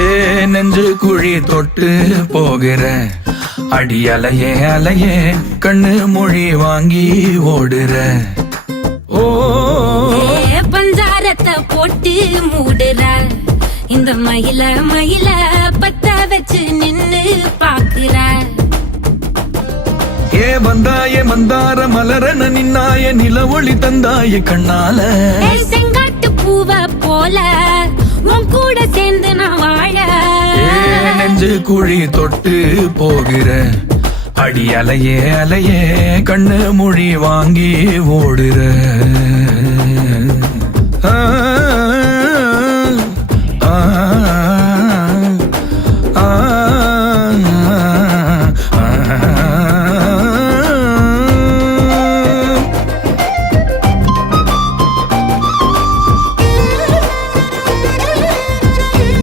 ஏ நெஞ்சு குழி தொட்டு போகிற அடி அலையே அலையே கண்ணு மொழி வாங்கி ஓடுற. ஓ பஞ்சாரத்தை போட்டு மூடுற இந்த மயில மயில பத்த வச்சு நின்னு பாக்குற. ஏ வந்தாய மந்தார மலரன நின்னாய நில ஒளி தந்தாய கண்ணால. செங்காட்டு பூவ போல உன் கூட சேர்ந்து நான் வாழ. நெஞ்சு குழி தொட்டு போகிற அடி அலையே அலையே கண்ணு மொழி வாங்கி ஓடுற.